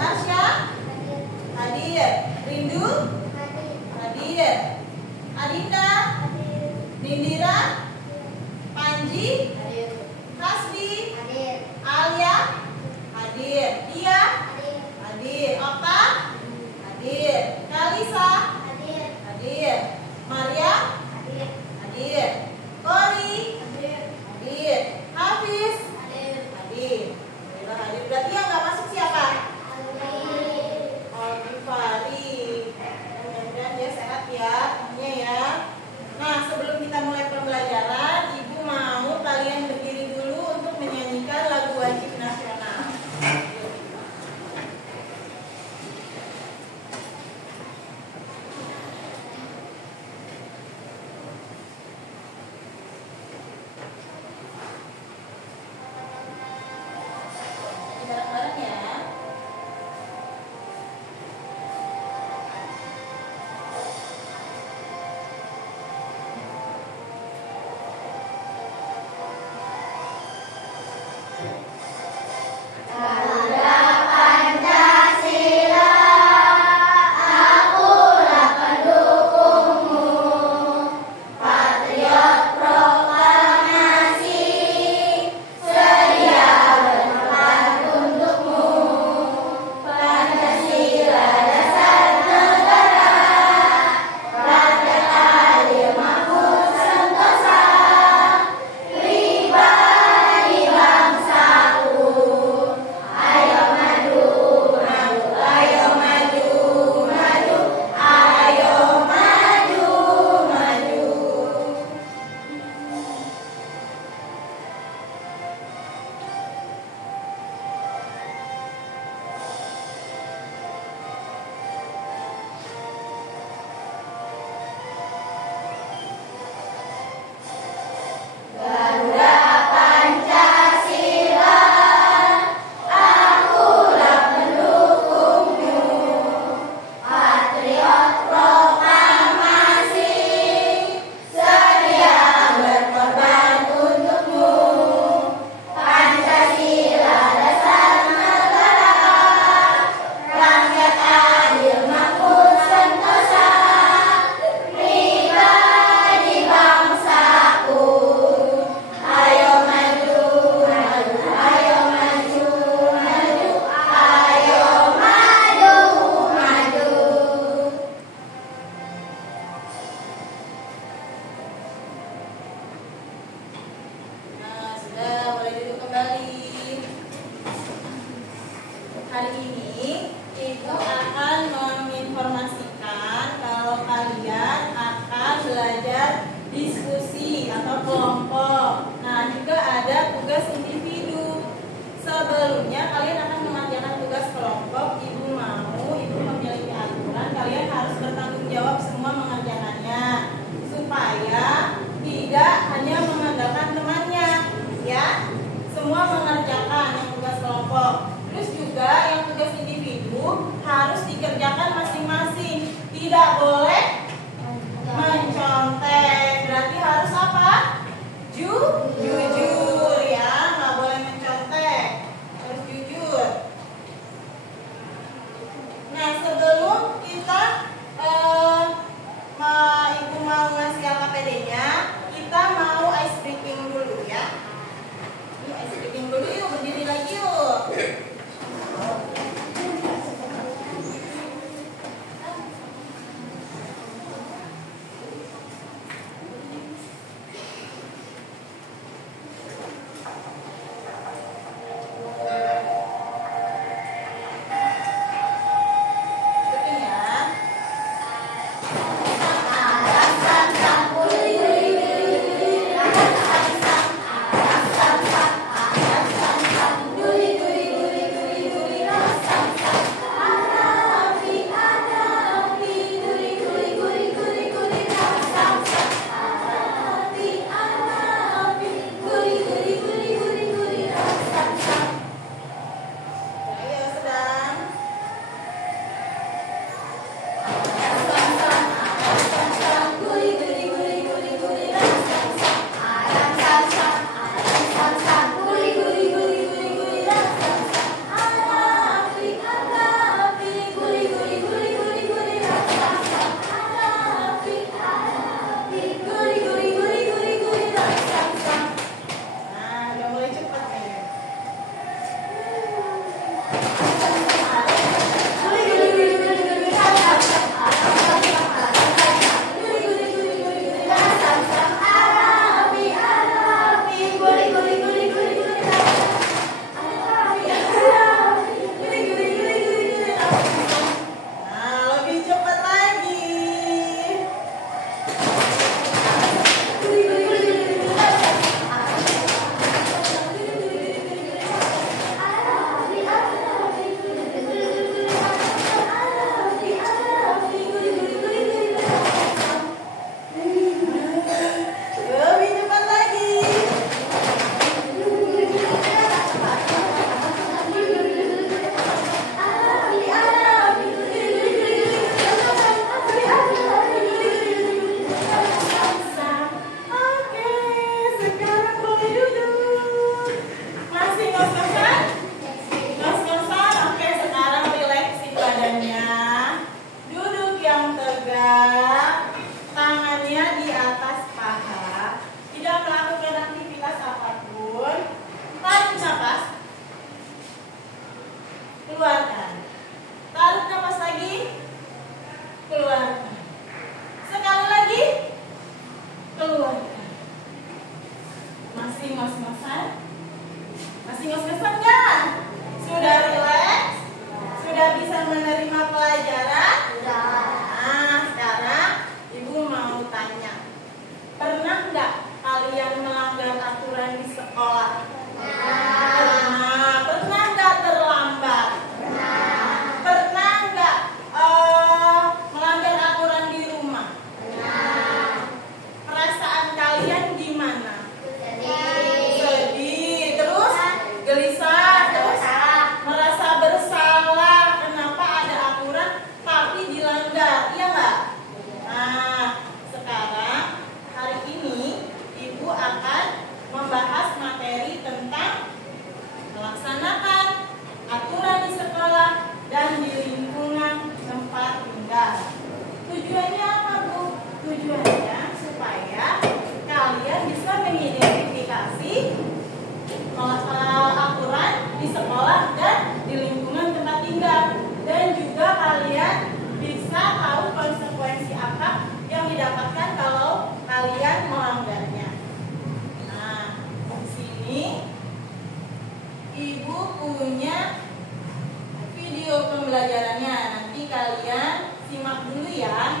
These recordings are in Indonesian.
Marsha? Hadir. Rindu? Hadir. Adinda? Nindira? Panji? Hasbi? Alia? Hadir. Dia? Hadir. Okta? Hadir. Kalisa? Hadir. Maria? Hadir. Kori? Hadir. Hafiz? Hadir. Hadir. Berarti yang nggak masuk siapa? Alfari. Mudah-mudahan dia sehat ya, semuanya ya. Nah, sebelum kita mulai pembelajaran, Ibu mau kalian berdiri dulu untuk menyanyikan lagu wajib nasional. Bareng-bareng ya. Hari ini Ibu akan menginformasikan kalau kalian akan belajar diskusi atau kelompok. Nah, juga ada tugas individu. Sebelumnya kalian akan mengerjakan tugas kelompok. Ibu memiliki aturan kalian harus bertanggung jawab semua mengerjakannya, supaya tidak hanya mengandalkan temannya, ya. Semua mengerjakan yang tugas kelompok. Terus juga yang tugas individu harus dikerjakan masing-masing. Tidak boleh mencontek. Berarti harus apa? Jujur ya, nggak boleh mencontek. Harus jujur. dulu ya.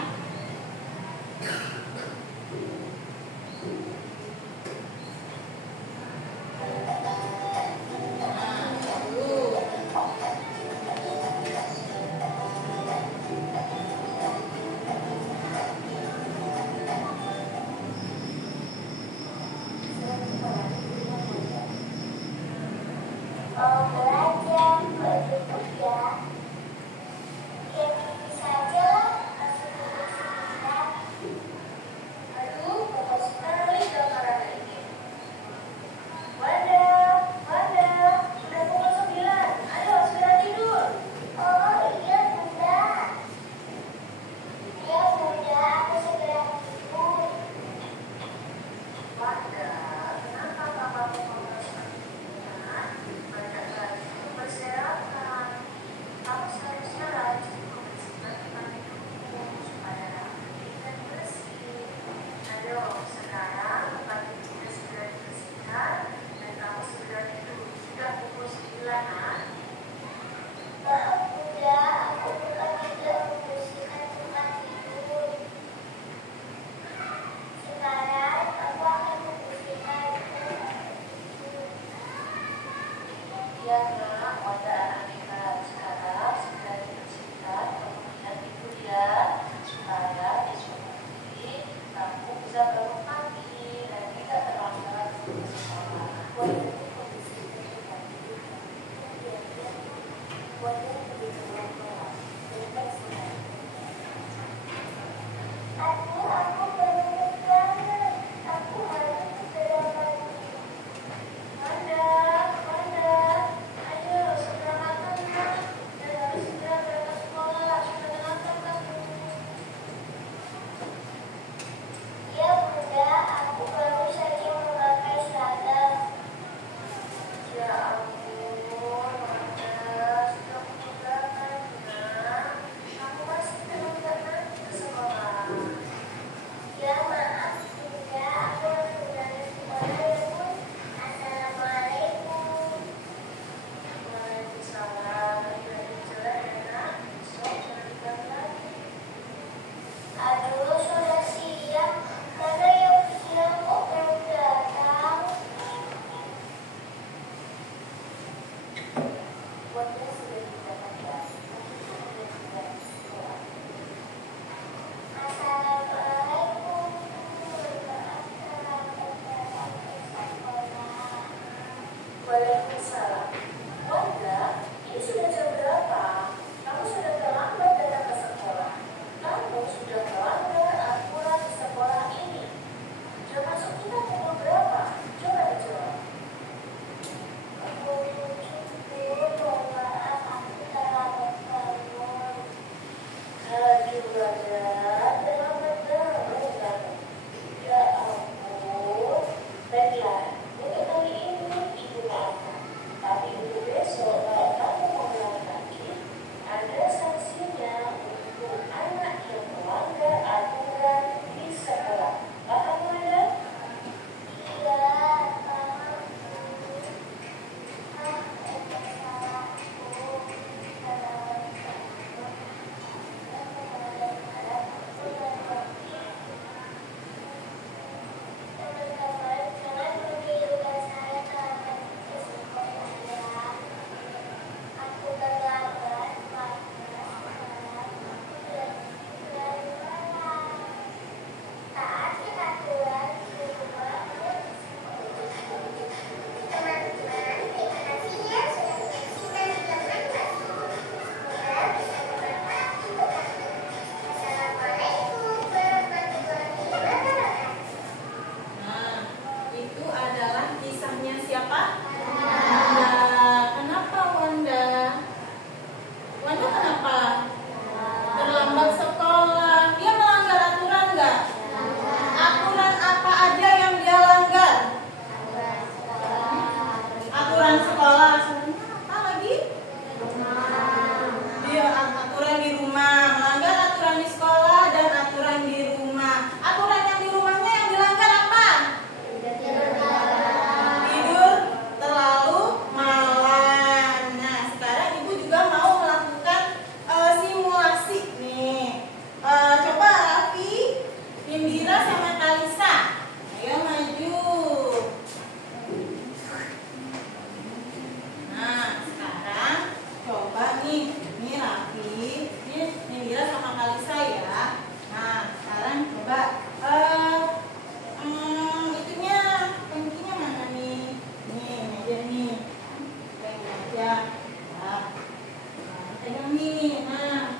pegang nih. Nah,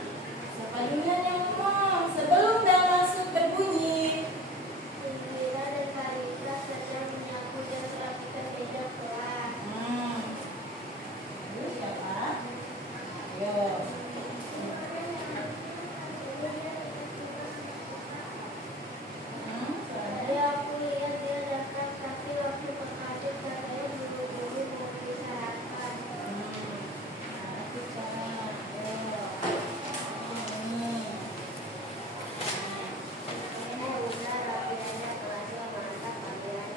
siapa duluan yang ngomong sebelum bel masuk berbunyi? Indira dan Karika sedang menyapu dan merapikan meja kelas. Terus siapa? Ayo. Tadi aku lihat dia datang, tapi waktu menghadap katanya buru-buru mau disarapan. Bunda rapiannya kelasnya mantap kalian.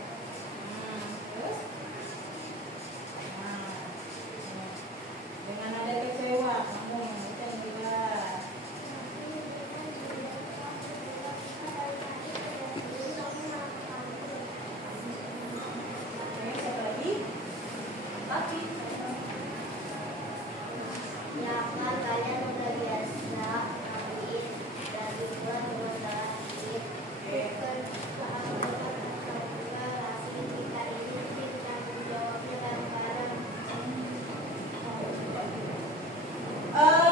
Terus? Dengan ada kecewa, kamu bisa juga. Oke, siapa lagi? Tapi. Ya kan kalian udah biasa rapiin dan juga dengan rapiin. Bukan rapiin kita ini sih tanggung jawabnya bareng-bareng.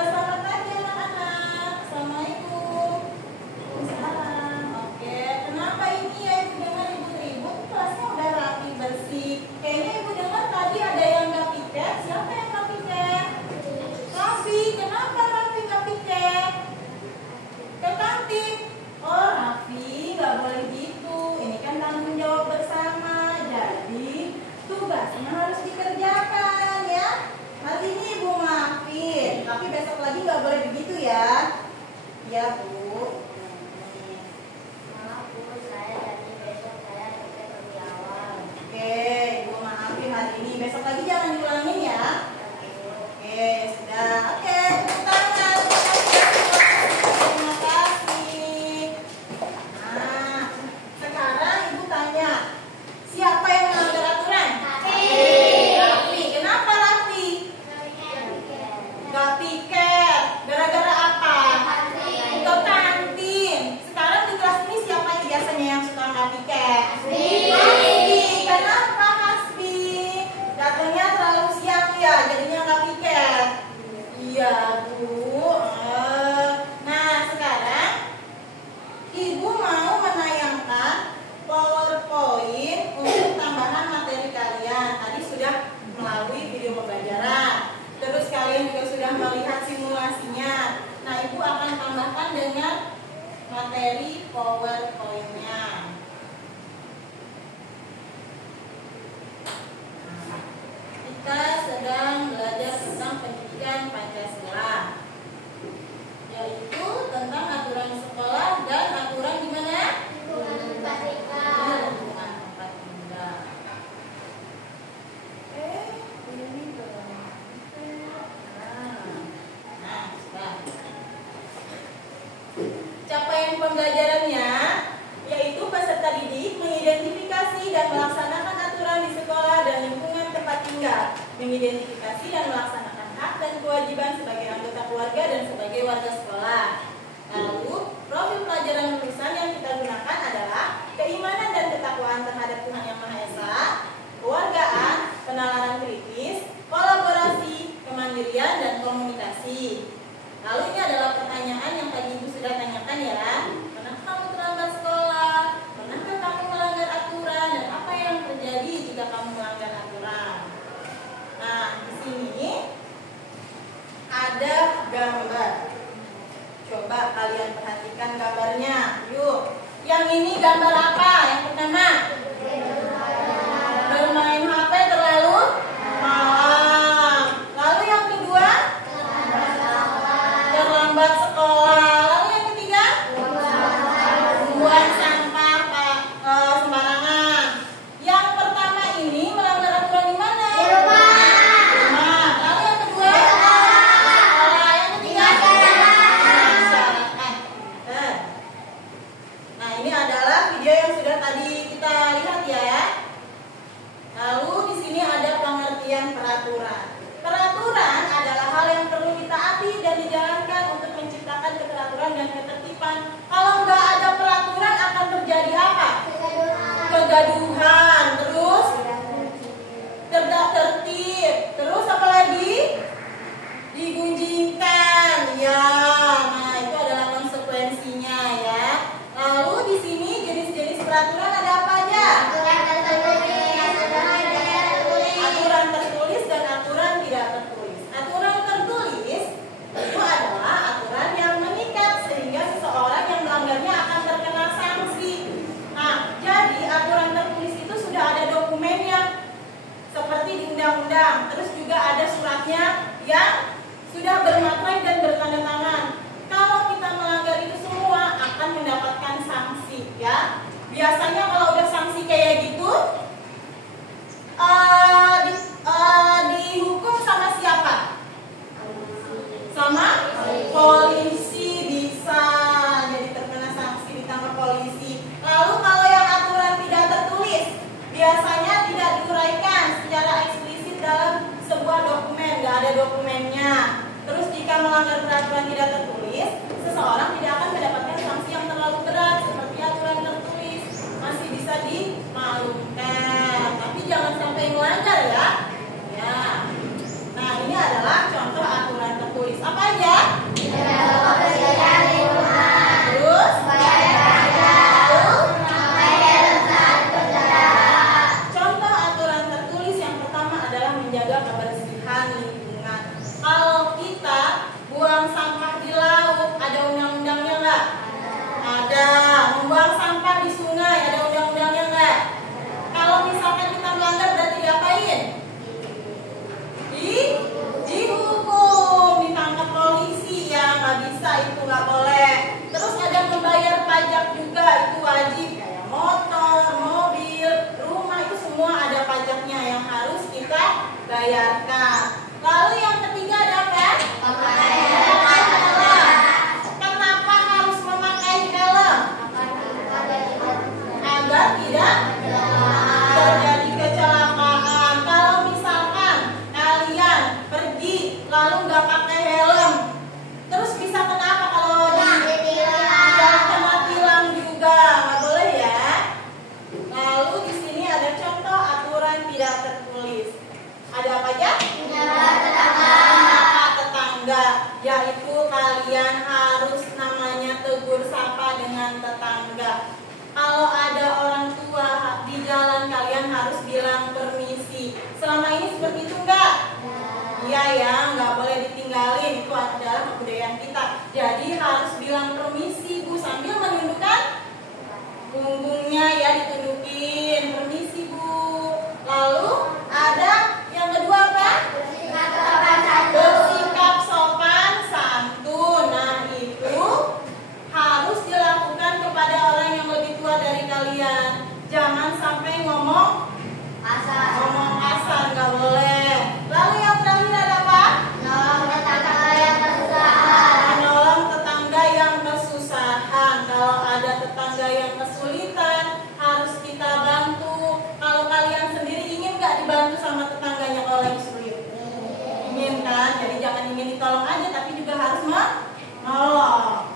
Selamat pagi anak-anak. Assalamualaikum. Waalaikumsalam. Oke, kenapa ini ya ibu dengar ribut-ribut? Kelasnya udah rapi bersih. Kayaknya ibu dengar tadi ada yang nggak piket. Siapa yang nggak piket? Raffi. Kenapa Raffi nggak piket? Ke kantin. Oh Raffi, nggak boleh gitu. Ini kan tanggung jawab bersama. Jadi tugasnya harus dikerjakan ya. Hari ini ibu maafin, tapi besok lagi nggak boleh begitu ya. Iya Bu. Maaf Bu, saya janji besok saya piket lebih awal. Oke, ibu maafin hari ini. Besok lagi jangan diulangin ya. Oke, sudah. Oke, tepuk tangan. Terima kasih. Nah, sekarang ibu tanya, siapa yang melanggar aturan? Raffi. Kenapa Raffi? Gak piket. Gara-gara apa? Ke kantin. Sekarang di kelas ini siapa yang biasanya yang suka gak piket? Hasbi. Kenapa Hasbi? Datangnya terlalu siang ya, jadinya gak piket. Iya Bu. Nah sekarang ibu mau menayangkan PowerPoint untuk tambahan materi kalian. Tadi sudah melalui video pembelajaran. Terus kalian juga sudah melihat simulasinya. Nah, ibu akan tambahkan dengan materi PowerPoint-nya. Kita sedang belajar tentang pendidikan Pancasila, yaitu tentang aturan sekolah dan aturan di mana? Tempat tinggal. Lingkungan tempat tinggal. Ini belum. Nah, sudah. Capaian pembelajarannya yaitu peserta didik mengidentifikasi dan melaksanakan aturan di sekolah dan lingkungan tempat tinggal, mengidentifikasi dan melaksanakan hak dan kewajiban sebagai anggota keluarga dan sebagai warga sekolah. Lalu, profil pelajaran lulusan yang kita gunakan adalah keimanan dan ketakwaan terhadap Tuhan Yang Maha Esa, kewargaan, penalaran kritis, kolaborasi, kemandirian, dan komunikasi. Lalu ini adalah pertanyaan yang tadi ibu sudah tanyakan ya. Pernah kamu terlambat sekolah? Pernahkah kamu melanggar aturan? Dan apa yang terjadi jika kamu melanggar aturan? Nah, di sini ada gambar. Coba kalian perhatikan gambarnya. Yuk. Yang ini gambar apa? Yang pertama, bermain HP terlalu malam. Lalu yang kedua, terlambat sekolah. Lalu yang ketiga, buang sampah sembarangan. Yang pertama ini melanggar aturan di mana? Di rumah. Rumah. Lalu yang kedua, sekolah. Yang ketiga, masyarakat. Nah, ini adalah video yang sudah tadi kita sama polisi bisa, jadi terkena sanksi, ditangkap polisi. Lalu kalau yang aturan tidak tertulis, biasanya tidak diuraikan secara eksplisit dalam sebuah dokumen, nggak ada dokumennya. Terus jika melanggar peraturan tidak tertulis, seseorang tidak akan mendapatkan sanksi yang terlalu berat seperti aturan tertulis, masih bisa dimaklumkan, tapi jangan sampai melanggar ya. Nah ini adalah contoh aturan tertulis. Apa aja? Terus contoh aturan tertulis yang pertama adalah menjaga kebersihan lingkungan. Kalau kita buang sampah di laut, ada undang-undangnya nggak? Ada. Membuang sampah di sungai, ada undang-undangnya nggak? Kalau misalkan kita melanggar berarti diapain? Dihukum, ditangkap polisi ya, nggak bisa, itu nggak boleh. Terus ada membayar pajak juga, itu wajib, kayak motor, mobil, rumah, itu semua ada pajaknya yang harus kita bayarkan. Lalu yang ketiga ada apa? Memakai helm. Kenapa harus memakai helm? Agar tidak terjadi kecelakaan. Kalau misalkan kalian pergi lalu nggak pakai helm, terus bisa kenapa? Kalau kena tilang juga, nggak boleh ya. Lalu di sini ada contoh aturan tidak tertulis. Ada apa aja? Menyapa tetangga, yaitu kalian harus namanya tegur sapa dengan tetangga. Kalau ada orang tua di jalan, kalian harus bilang permisi. Selama ini seperti itu enggak? Iya ya, nggak boleh ditinggalin, itu adalah kebudayaan kita. Jadi harus bilang permisi Bu, sambil menundukkan punggungnya ya, ditundukin, permisi Bu. Lalu ada yang kedua apa? Bersikap sopan santun. Nah itu harus dilakukan kepada orang yang lebih tua dari kalian. Jangan sampai ngomong kasar, nggak boleh. Lalu yang terakhir ada apa? Menolong tetangga yang kesusahan. Kalau ada tetangga yang kesulitan, harus kita bantu. Kalau kalian sendiri ingin nggak dibantu sama tetangganya kalau lagi sulit? Ingin kan? Jadi jangan ingin ditolong aja, tapi juga harus menolong.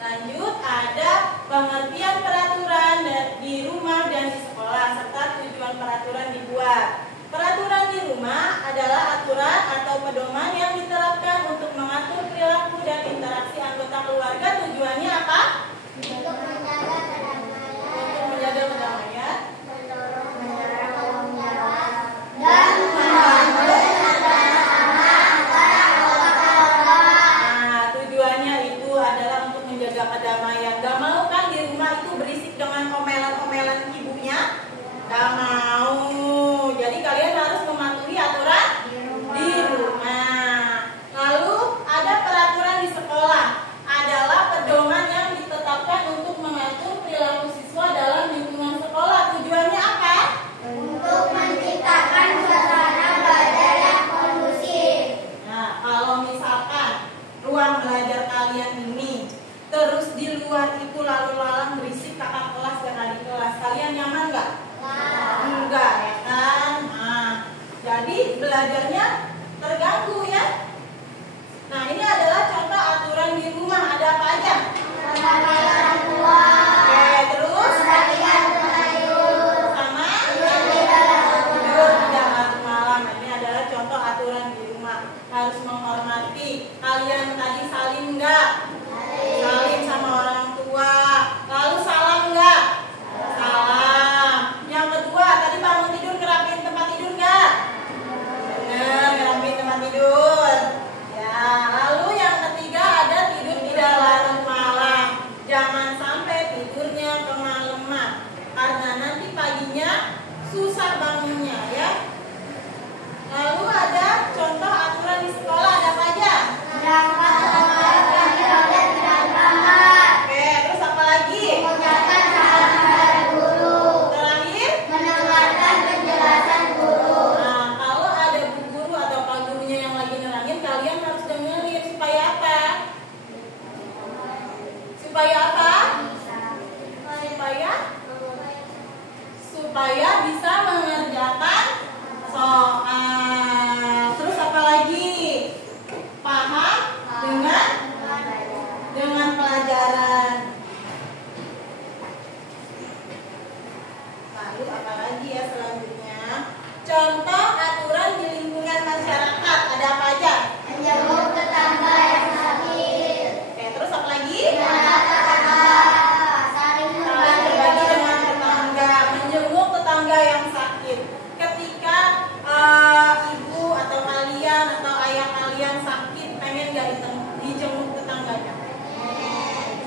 Lanjut, ada pengertian peraturan di rumah dan di sekolah serta tujuan peraturan dibuat. Peraturan di rumah adalah aturan atau pedoman yang diterapkan untuk mengatur perilaku dan interaksi anggota keluarga. Tujuannya apa? Untuk menjaga kedamaian, Untuk menjaga kedamaian mendorong tanggung jawab, dan membangun. Nah, tujuannya itu adalah untuk menjaga kedamaian. Gak mau kan di rumah itu berisik dengan omelan-omelan ibunya? Gak mau. Jadi kalian harus mematuhi aturan di rumah. Lalu ada peraturan di sekolah, adalah pedoman yang ditetapkan untuk mengatur perilaku siswa dalam lingkungan sekolah. Tujuannya apa? untuk menciptakan suasana belajar yang kondusif. Nah, kalau misalkan ruang belajar kalian ini terus di luar itu lalu lalang berisik kakak kelas dan adik kelas, kalian nyaman nggak? Enggak ya kan? Nah, jadi belajarnya terganggu ya. Nah, ini adalah contoh aturan di rumah. Ada apa aja? Memakai orang tua, Oke, terus perhatian sayur, sama tidur tidak larut malam. Ini adalah contoh aturan di rumah. Harus menghormati. Kalian tadi salim nggak? Salim sama orang tua. Lalu salam nggak? Salam. Yang kedua, tadi bangun tidur ngerapiin tempat tidur nggak? Bener, ngerapiin tempat tidur. Ya, lalu yang ketiga ada tidur tidak larut malam. Jangan sampai tidurnya kemalaman, karena nanti paginya susah bangunnya ya. Lalu ada contoh aturan di sekolah, ada apa aja? berangkat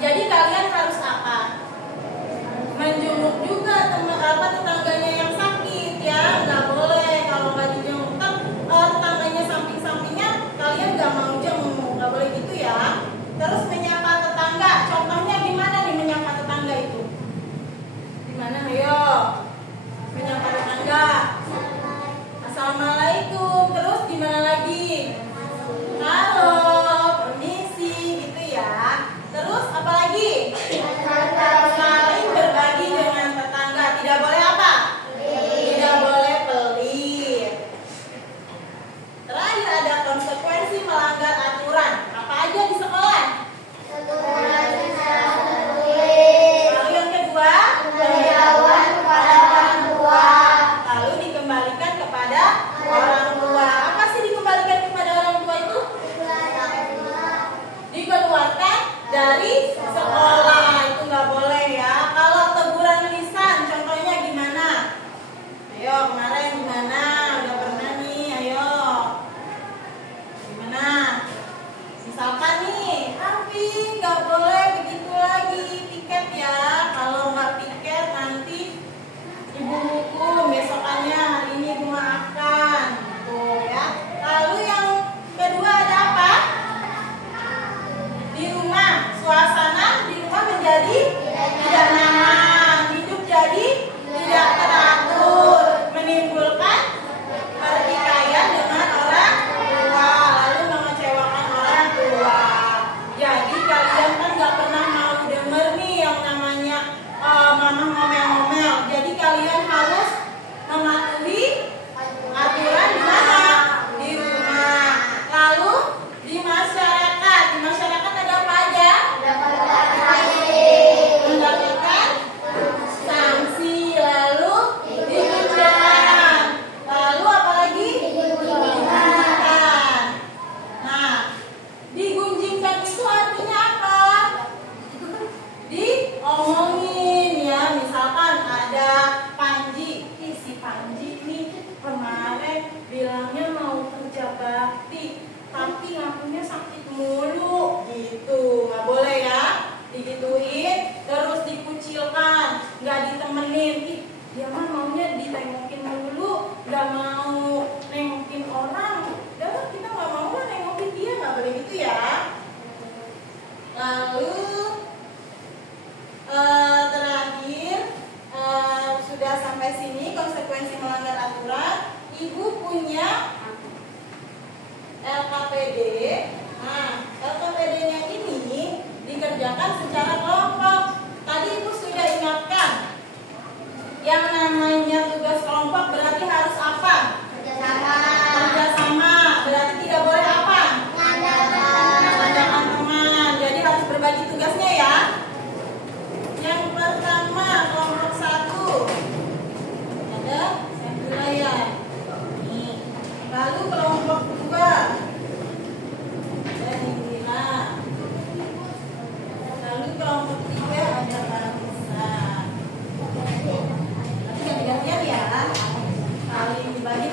Jadi kalian harus apa? Menjenguk juga tetangganya yang sakit ya, nggak boleh kalau nggak dijenguk. Tetangganya samping-sampingnya kalian nggak mau jenguk, nggak boleh gitu ya. Terus menyapa tetangga, contohnya gimana nih menyapa tetangga itu? Gimana? Ayo, menyapa tetangga. Assalamualaikum. Terus gimana lagi? Halo, permisi gitu ya. Terus apa lagi? Saling berbagi dengan tetangga. Tidak boleh apa? Tidak boleh pelit. Terakhir ada konsekuensi melanggar aturan. Apa aja di sekolah? Lalu yang kedua, penjauhan kepada orang tua. Lalu dikembalikan kepada orang tua. Apa sih dikembalikan kepada orang tua itu? Dikeluarkan dari sekolah. Itu nggak boleh ya. Kalau teguran lisan, contohnya gimana? Ayo, kemarin gimana? Udah pernah nih, ayo. Gimana? Misalkan nih, Arfi nggak boleh begitu lagi, piket ya. Kalau nggak piket nanti ibu hukum, besokannya hari ini ibu maafkan. Tuh ya. Lalu yang kedua ada apa? Di rumah, suasana di rumah menjadi tidak nyaman, hidup jadi tidak teratur, menimbulkan pertikaian dengan orang tua, lalu mengecewakan orang tua. Jadi kalian kan nggak pernah mau denger nih yang namanya mama ngomel-ngomel. Jadi kalian harus mematuhi aturan di mana? Di rumah. Lalu di masyarakat. Di masyarakat ada apa aja? Mendapatkan sanksi. Lalu digunjingkan. Lalu apa lagi? Digunjingkan. Nah, digunjingkan itu artinya apa? Diomongin ya. Misalkan ada Panji. Si Panji nih kemarin bilangnya mau kerja bakti, tapi ngakunya sakit mulu gitu. Nggak boleh ya digituin, terus dikucilkan, nggak ditemenin. Dia mah maunya ditengokin mulu, nggak mau nengokin orang. Udah, kita nggak mau lah nengokin dia, nggak boleh gitu ya. Lalu terakhir, sudah sampai sini konsekuensi melanggar aturan. Ibu punya LKPD. Nah, LKPD-nya ini dikerjakan secara kelompok. Tadi ibu sudah ingatkan, yang namanya tugas kelompok berarti harus apa? Kerjasama. Berarti tidak boleh apa? Mengandalkan teman. Jadi harus berbagi tugasnya ya. Yang pertama, kelompok 1 ada sampel layar. Lalu kelompok 2 ada Indira. Lalu kelompok 3 ada Parisa. Nanti ganti-gantian ya. Saling dibagi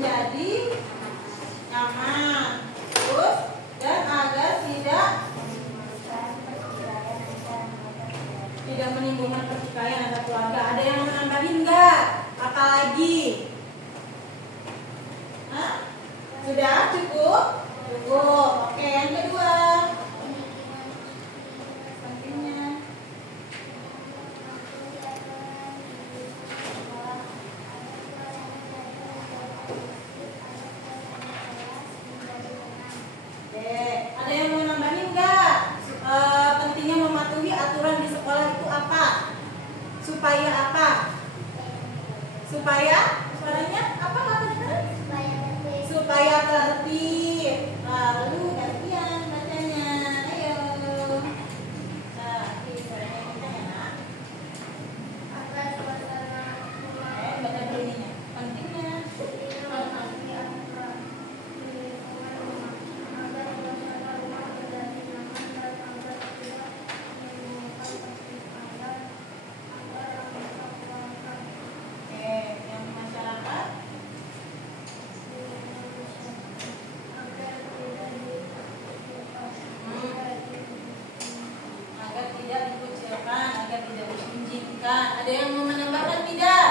menjadi nyaman. Terus dan agar tidak menimbulkan pertikaian antar keluarga. Ada yang mau nambahin nggak? Apa lagi? Hah? Sudah cukup? Cukup. Oke, yang kedua. Pentingnya. Oke, ada yang mau nambahin nggak? Pentingnya mematuhi aturan di sekolah itu apa? Supaya apa? Supaya suaranya apa katanya? Supaya tertib. Lalu gantian bacanya. Ayo. Nah, ini suaranya kencang ya, Nak. Baca dulu ininya. Pentingnya. Oke, yang masyarakat. Agar tidak dikucilkan, agar tidak disunjingkan. Ada yang mau menambahkan tidak?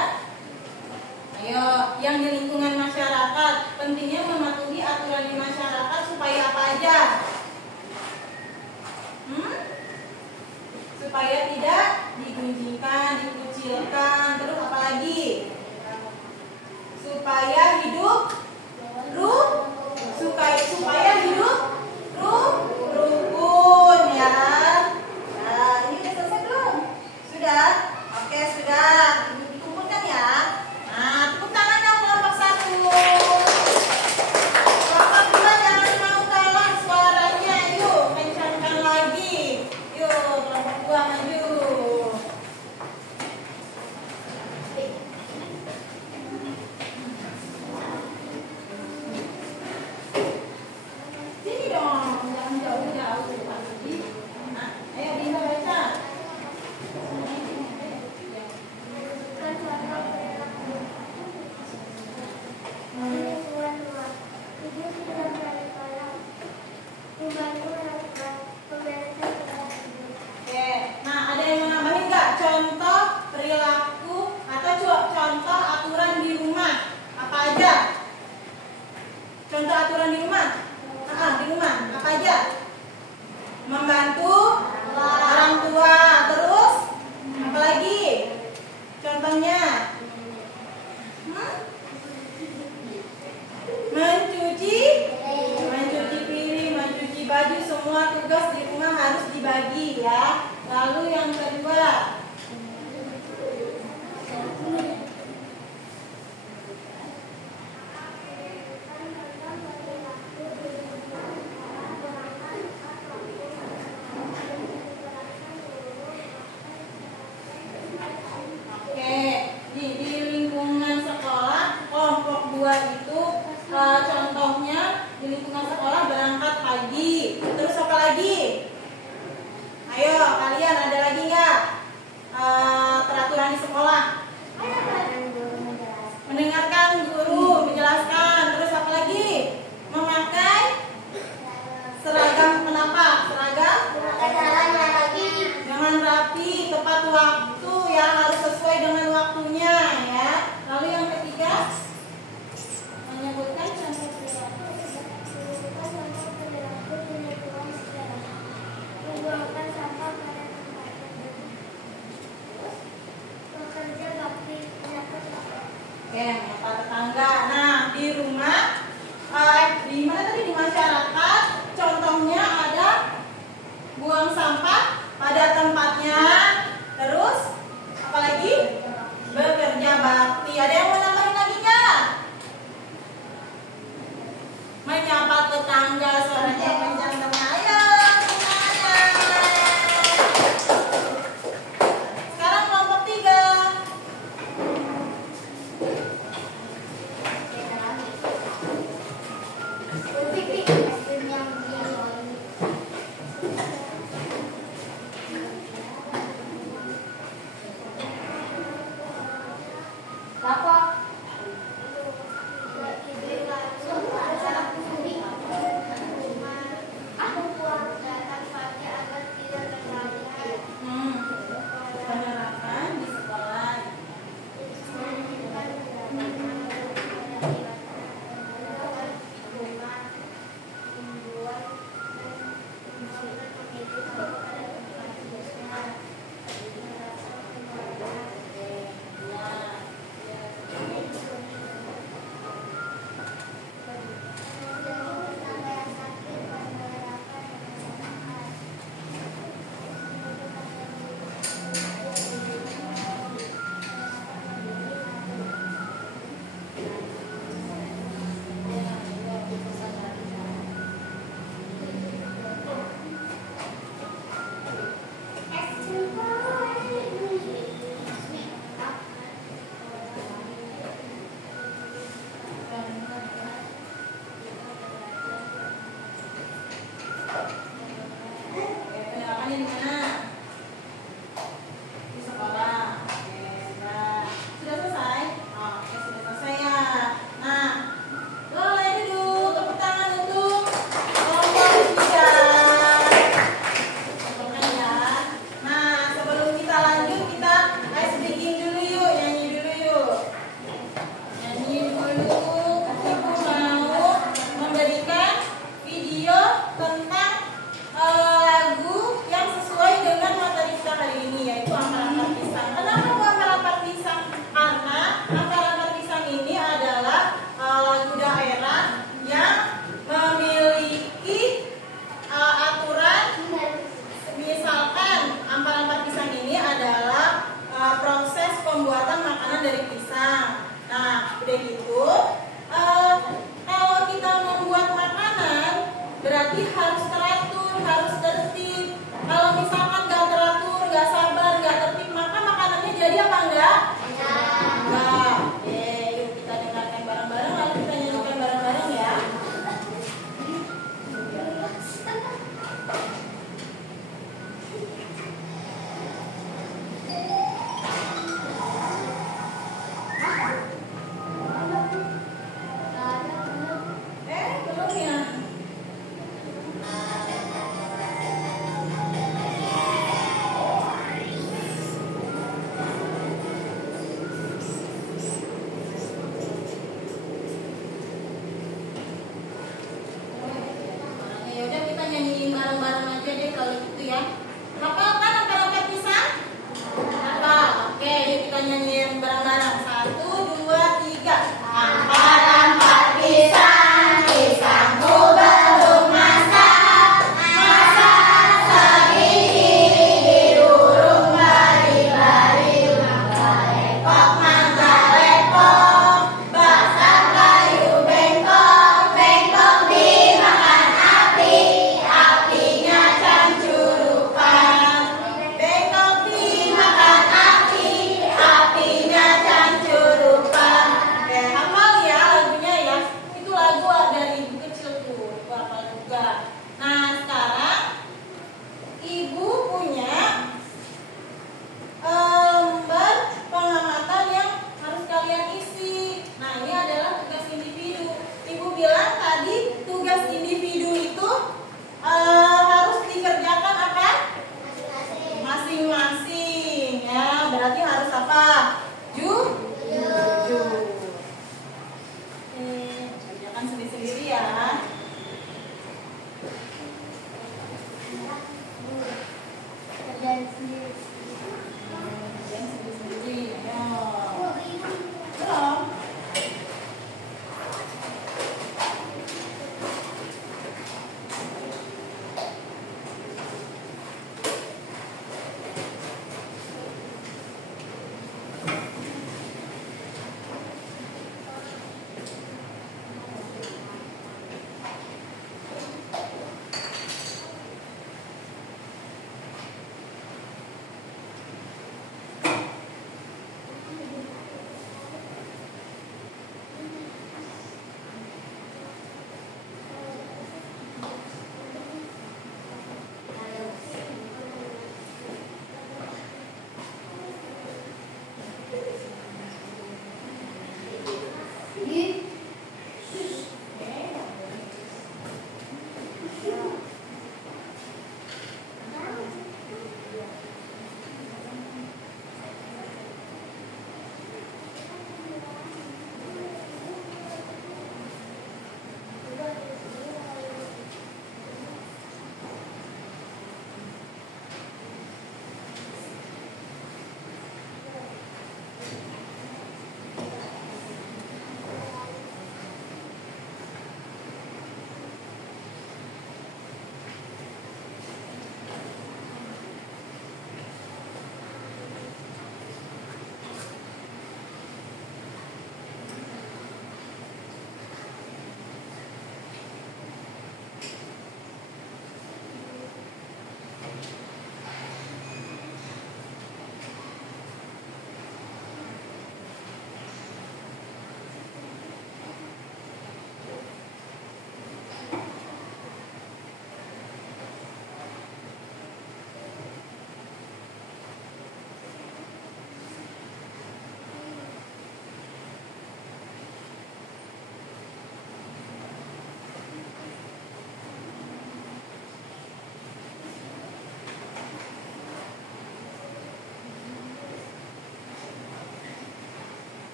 Ayo, yang di lingkungan masyarakat, pentingnya mematuhi aturan di masyarakat supaya apa aja? Supaya tidak digunjingkan, dikucilkan, terus apa lagi? Supaya hidup supaya hidup rukun ya. Nah, ini udah selesai belum? Sudah? Oke, sudah. Dikumpulkan ya. Nah, tepuk tangan dong kelompok 1. Kelompok 2 jangan mau kalah suaranya. Yuk, kencangkan lagi. Yuk, kelompok 2 maju. kalau gitu ya. Hafal kan angka-angka pisang? Hafal. Oke, yuk kita nyanyiin bareng-bareng. 1, 2, 3. Angkat pisang, pisangku belum masak. Masak segini diurung bari-bari. Mangga lepok, basah kayu bengkok. Bengkok dimakan api, apinya cancurupan. Bengkok dimakan api, apinya cancurupan. Oke, hafal ya lagunya ya. Itu lagu dari ibu kecil tuh, itu hafal juga. Nah, sekarang ibu punya lembar pengamatan yang harus kalian isi. Nah, ini adalah tugas individu. Ibu bilang tadi tugas individu itu harus dikerjakan apa? Masing-masing ya. Berarti harus apa? Jujur. Kerjakan sendiri-sendiri ya. Kerjaan sendiri. Kerjain sendiri-sendiri. Ayo. Belum.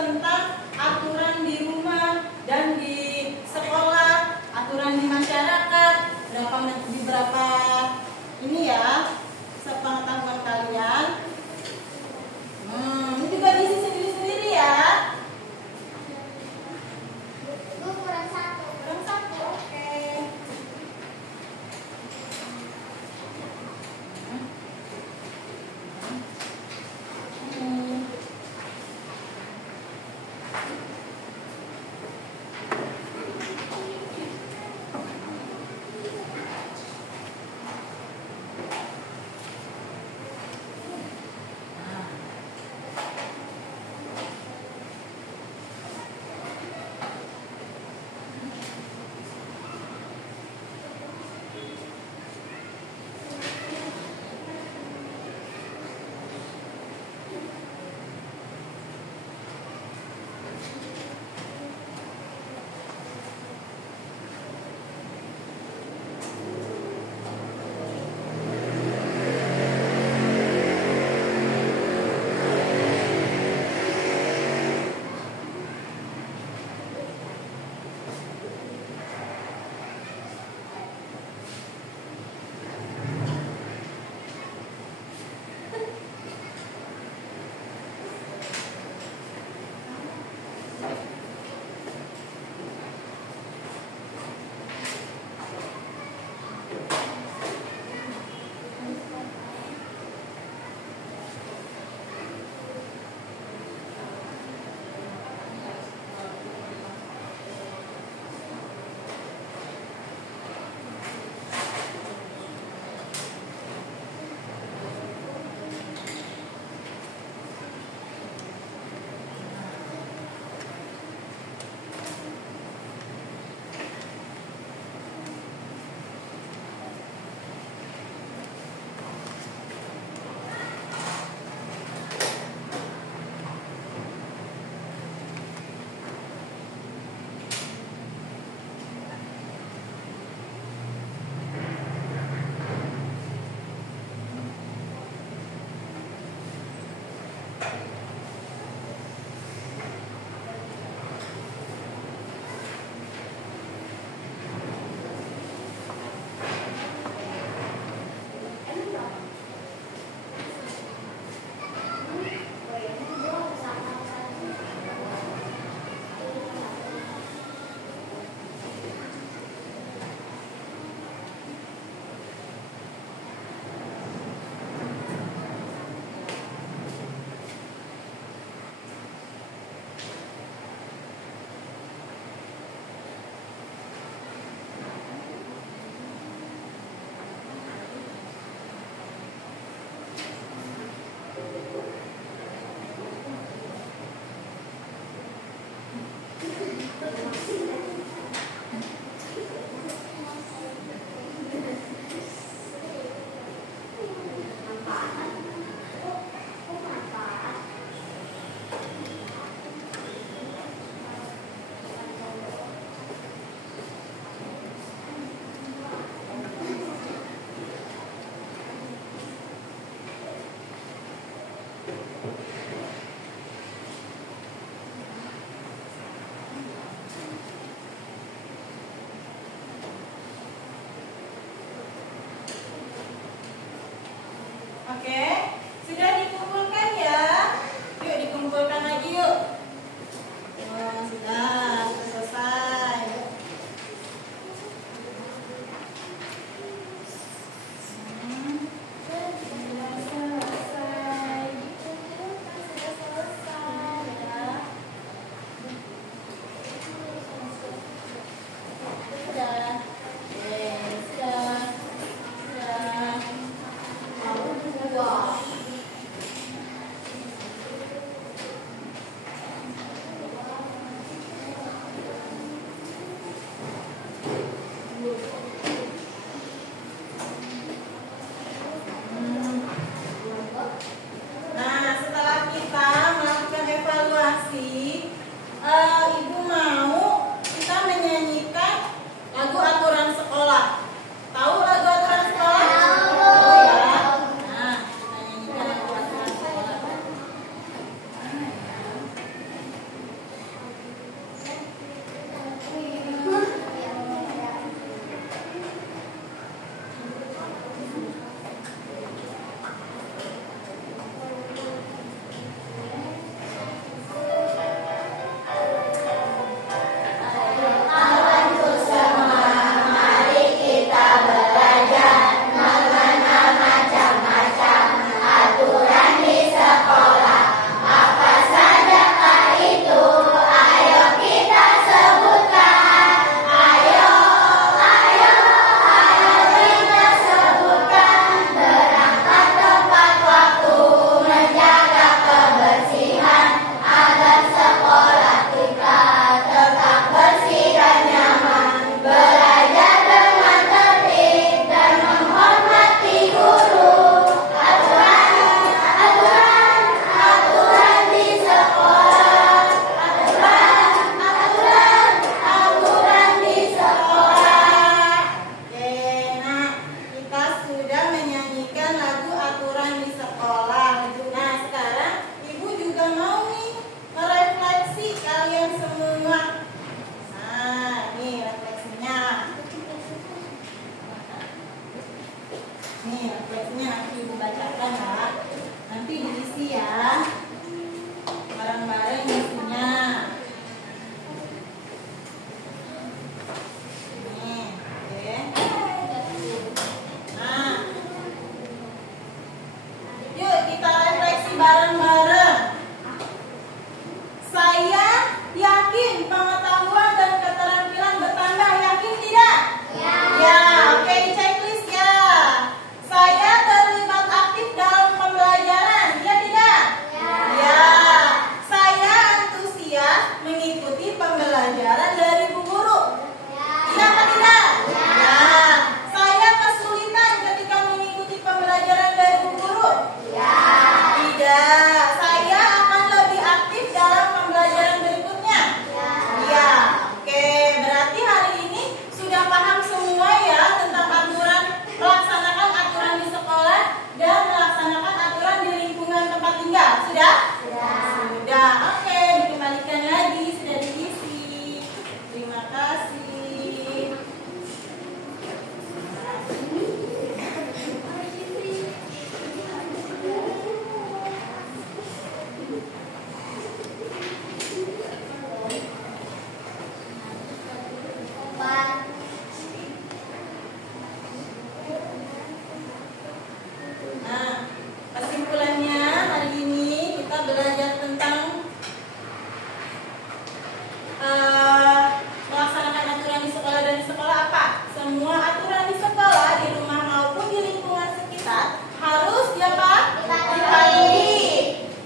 tentang aturan di rumah dan di sekolah, aturan di masyarakat. Beberapa ini ya, sepengetahuan kalian. Ini juga diisi sendiri-sendiri ya. Bu, kurang satu. Kurang satu, oke. Nih, refleksinya nanti ibu bacakan ya. Nanti diisi ya. Bareng-bareng isinya. Nih, oke. Nah, yuk kita refleksi bareng-bareng. Saya yakin pengetahuan dan keterampilan bertambah. Yakin tidak? Ya, oke, di checklist ya. Saya terlibat aktif dalam pembelajaran. Ya tidak? Ya. Saya antusias mengikuti pembelajaran dari Bu Guru. Iya atau tidak? Ya. Saya kesulitan ketika mengikuti pembelajaran dari Bu Guru. Tidak. Saya akan lebih aktif dalam pembelajaran berikutnya. Iya. Oke, berarti hari ini sudah paham semua ya tentang aturan, melaksanakan aturan di sekolah dan melaksanakan aturan di lingkungan tempat tinggal. Sudah? Sudah. Oke, dikembalikan lagi, sudah diisi. Terima kasih. Nah, kesimpulannya hari ini kita belajar tentang melaksanakan aturan di sekolah dan di sekolah apa? Semua aturan di sekolah, di rumah maupun di lingkungan sekitar harus dipatuhi.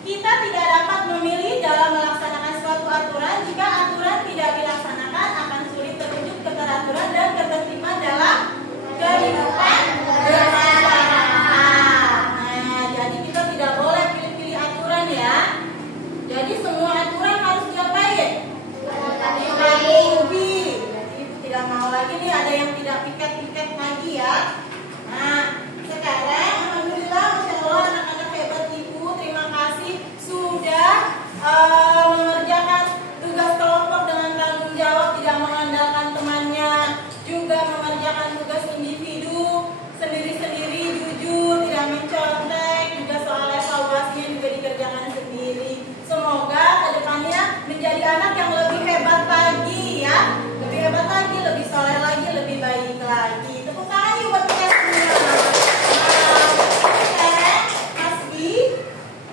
Kita tidak dapat memilih dalam melaksanakan suatu aturan. Jika aturan tidak dilaksanakan, akan sulit terwujud keteraturan dan ketertiban dalam kehidupan bermasyarakat. Nah, jadi kita tidak boleh pilih-pilih aturan ya. Jadi semua aturan harus diapain? Dipatuhi. Jadi ibu tidak mau lagi nih ada yang tidak piket-piket lagi ya. Nah, sekarang alhamdulillah, masya Allah, anak-anak hebat ibu. Terima kasih sudah mengerjakan tugas kelompok dengan tanggung jawab, tidak mengandalkan temannya, juga mengerjakan tugas individu sendiri-sendiri, jujur, tidak mencontek, juga soal evaluasinya juga dikerjakan sendiri. Semoga kedepannya menjadi anak yang lebih hebat lagi ya, lebih hebat lagi, lebih soleh lagi, lebih baik lagi. Tepuk tangan yuk buat kita semua. Oke, Mas Bi,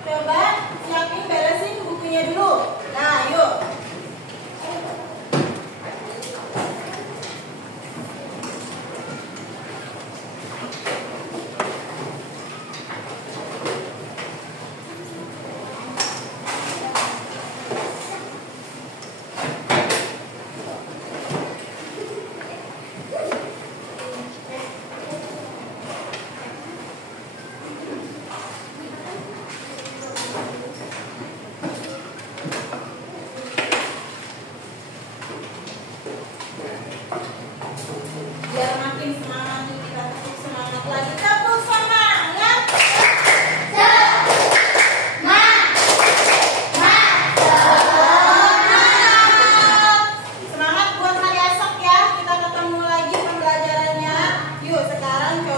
coba siapin beresin bukunya dulu. Nah, yuk. Biar makin semangat, kita tepuk semangat lagi. Tepuk semangat. Semangat buat hari esok ya. Kita ketemu lagi pembelajarannya. Yuk sekarang